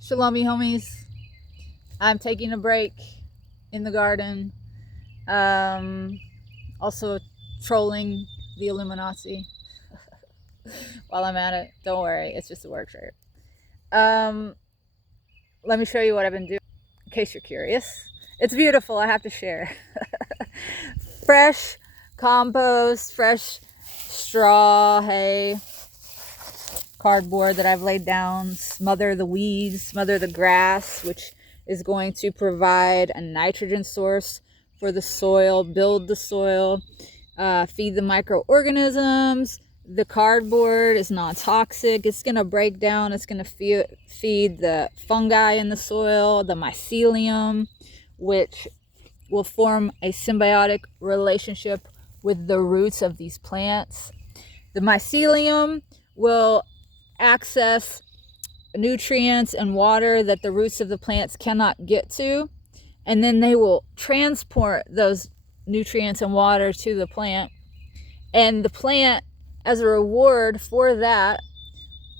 Shalomi homies. I'm taking a break in the garden. Also trolling the Illuminati while I'm at it. Don't worry, it's just a work shirt. Let me show you what I've been doing in case you're curious. It's beautiful, I have to share. Fresh compost, fresh straw, hay, cardboard that I've laid down, smother the weeds, smother the grass, which is going to provide a nitrogen source for the soil, build the soil, feed the microorganisms. The cardboard is non-toxic. It's going to break down. It's going to feed the fungi in the soil, the mycelium, which will form a symbiotic relationship with the roots of these plants. The mycelium will access nutrients and water that the roots of the plants cannot get to, and then they will transport those nutrients and water to the plant, and the plant, as a reward for that,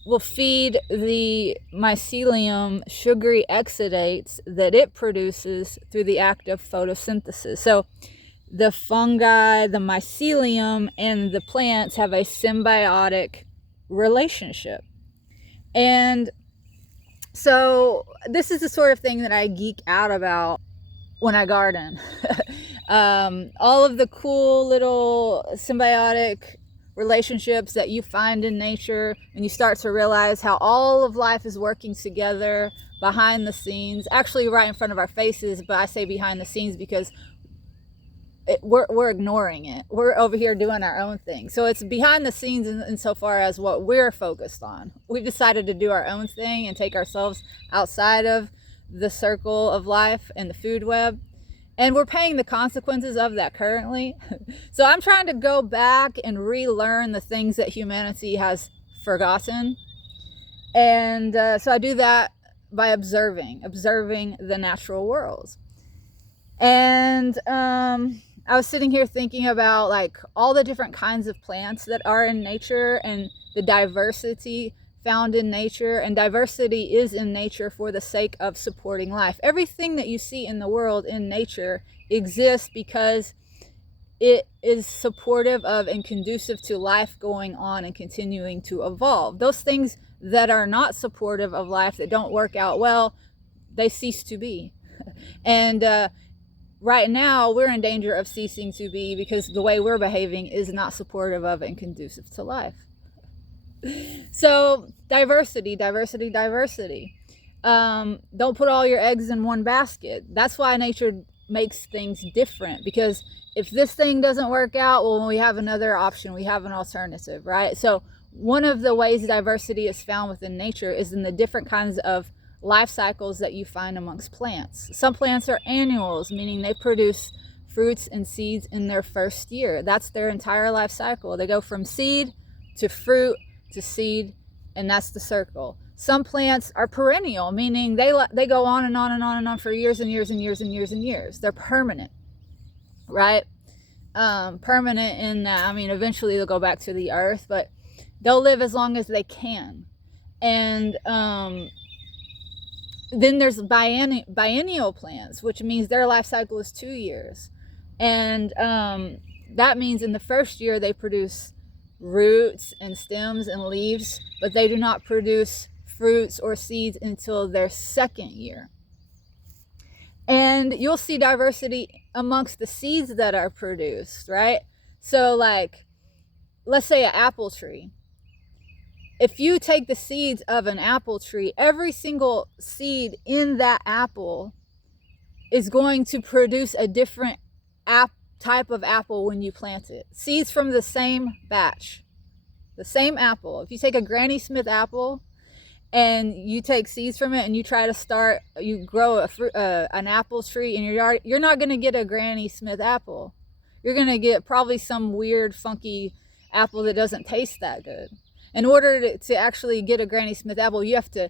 will feed the mycelium sugary exudates that it produces through the act of photosynthesis. So the fungi, the mycelium, and the plants have a symbiotic relationship. And so this is the sort of thing that I geek out about when I garden. All of the cool little symbiotic relationships that you find in nature, and you start to realize how all of life is working together behind the scenes, actually right in front of our faces, but I say behind the scenes because we're ignoring it. We're over here doing our own thing. So it's behind the scenes insofar as what we're focused on. We've decided to do our own thing and take ourselves outside of the circle of life and the food web. And we're paying the consequences of that currently. So I'm trying to go back and relearn the things that humanity has forgotten. And so I do that by observing the natural worlds. And I was sitting here thinking about like all the different kinds of plants that are in nature and the diversity found in nature. And diversity is in nature for the sake of supporting life. Everything that you see in the world in nature exists because it is supportive of and conducive to life going on and continuing to evolve. Those things that are not supportive of life, that don't work out well, they cease to be. And right now we're in danger of ceasing to be because the way we're behaving is not supportive of and conducive to life. So diversity. Don't put all your eggs in one basket. That's why nature makes things different, because if this thing doesn't work out, well, we have another option, we have an alternative, right? So one of the ways diversity is found within nature is in the different kinds of life cycles that you find amongst plants. Some plants are annuals, meaning they produce fruits and seeds in their first year. That's their entire life cycle. They go from seed to fruit to seed, and that's the circle. Some plants are perennial, meaning they go on and on and on and on for years and years and years and years and years. They're permanent, right? Permanent in that, I mean, eventually they'll go back to the earth, but they'll live as long as they can. And then there's biennial plants, which means their life cycle is 2 years. And that means in the first year they produce roots and stems and leaves, but they do not produce fruits or seeds until their second year. And you'll see diversity amongst the seeds that are produced, right? So like, let's say an apple tree. If you take the seeds of an apple tree, every single seed in that apple is going to produce a different type of apple when you plant it. Seeds from the same batch, the same apple. If you take a Granny Smith apple and you take seeds from it and you try to you grow an apple tree in your yard, you're not going to get a Granny Smith apple. You're going to get probably some weird, funky apple that doesn't taste that good. In order to actually get a Granny Smith apple, you have to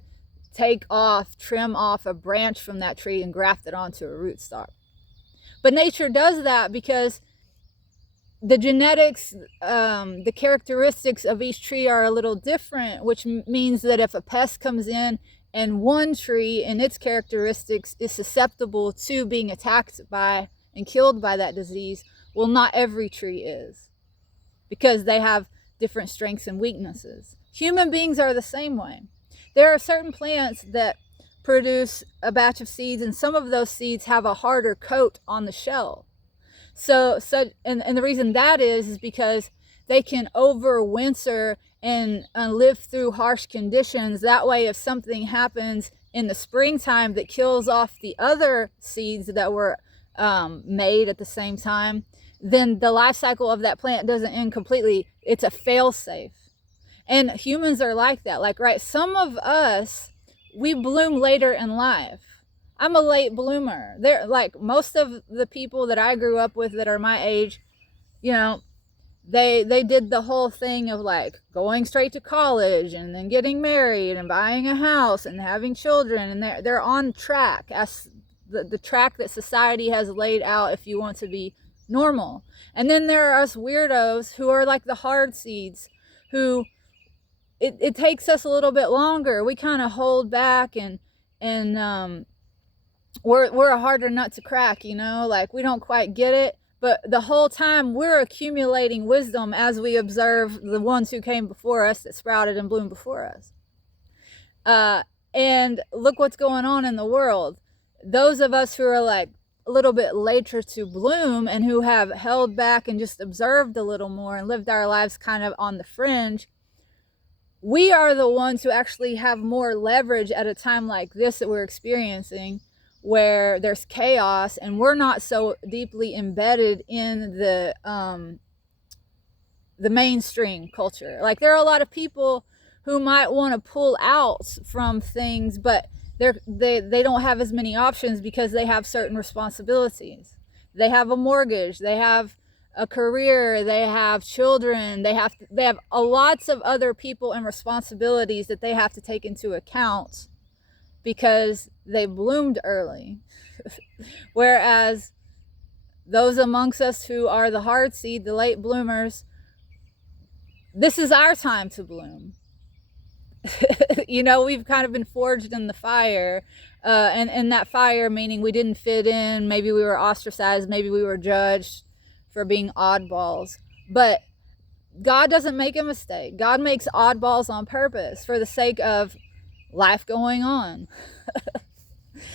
trim off a branch from that tree and graft it onto a rootstock. But nature does that because the genetics, the characteristics of each tree are a little different, which means that if a pest comes in and one tree and its characteristics is susceptible to being attacked by and killed by that disease, well, not every tree is, because they have different strengths and weaknesses. Human beings are the same way. There are certain plants that produce a batch of seeds, and some of those seeds have a harder coat on the shell. And the reason that is because they can overwinter and live through harsh conditions. That way, if something happens in the springtime that kills off the other seeds that were made at the same time, then the life cycle of that plant doesn't end completely. It's a fail-safe. And humans are like that. Like, right, some of us, we bloom later in life. I'm a late bloomer. They're like most of the people that I grew up with that are my age, you know, they did the whole thing of like going straight to college and then getting married and buying a house and having children, and they're on track, as the track that society has laid out if you want to be normal. And then there are us weirdos who are like the hard seeds, who it takes us a little bit longer. We kind of hold back, and we're a harder nut to crack, you know, like we don't quite get it. But the whole time we're accumulating wisdom as we observe the ones who came before us that sprouted and bloomed before us. And look what's going on in the world. Those of us who are like a little bit later to bloom and who have held back and just observed a little more and lived our lives kind of on the fringe, we are the ones who actually have more leverage at a time like this that we're experiencing, where there's chaos and we're not so deeply embedded in the mainstream culture. Like, there are a lot of people who might want to pull out from things, but they don't have as many options because they have certain responsibilities. They have a mortgage, they have a career, they have children, they have lots of other people and responsibilities that they have to take into account because they bloomed early. Whereas those amongst us who are the hard seed, the late bloomers, this is our time to bloom. You know, we've kind of been forged in the fire, and that fire meaning we didn't fit in, maybe we were ostracized, maybe we were judged for being oddballs. But God doesn't make a mistake. God makes oddballs on purpose for the sake of life going on.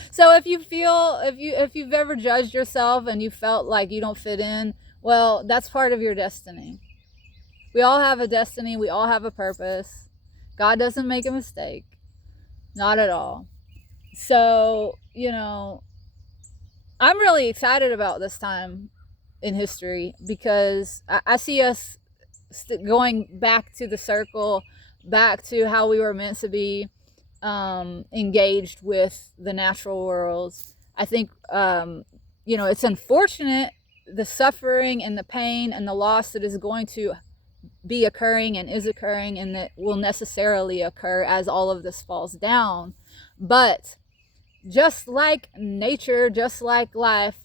So if you've ever judged yourself and you felt like you don't fit in, well, that's part of your destiny. We all have a destiny. We all have a purpose. God doesn't make a mistake. Not at all. So, you know, I'm really excited about this time in history because I see us going back to the circle, back to how we were meant to be, engaged with the natural world. I think, you know, it's unfortunate, the suffering and the pain and the loss that is going to be occurring and is occurring and that will necessarily occur as all of this falls down. But just like nature, just like life,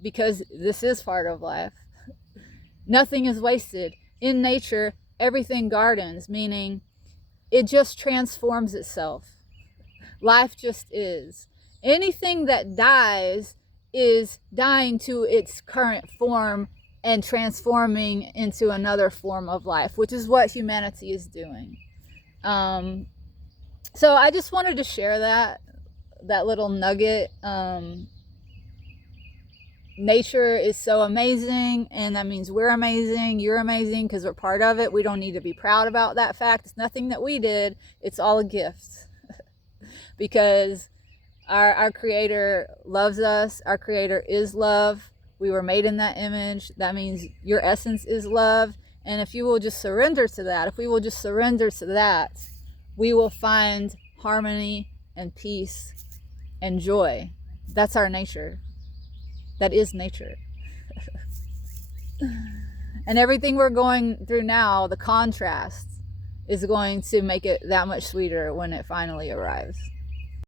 because this is part of life, nothing is wasted. In nature, everything gardens, meaning it just transforms itself. Life just is. Anything that dies is dying to its current form and transforming into another form of life, which is what humanity is doing. So I just wanted to share that little nugget. Nature is so amazing, and that means we're amazing, you're amazing, because we're part of it. We don't need to be proud about that fact. It's nothing that we did. It's all a gift. Because our Creator loves us. Our Creator is love. We were made in that image. That means your essence is love. And if you will just surrender to that, if we will just surrender to that, we will find harmony and peace and joy. That's our nature. That is nature. And everything we're going through now, the contrast, is going to make it that much sweeter when it finally arrives.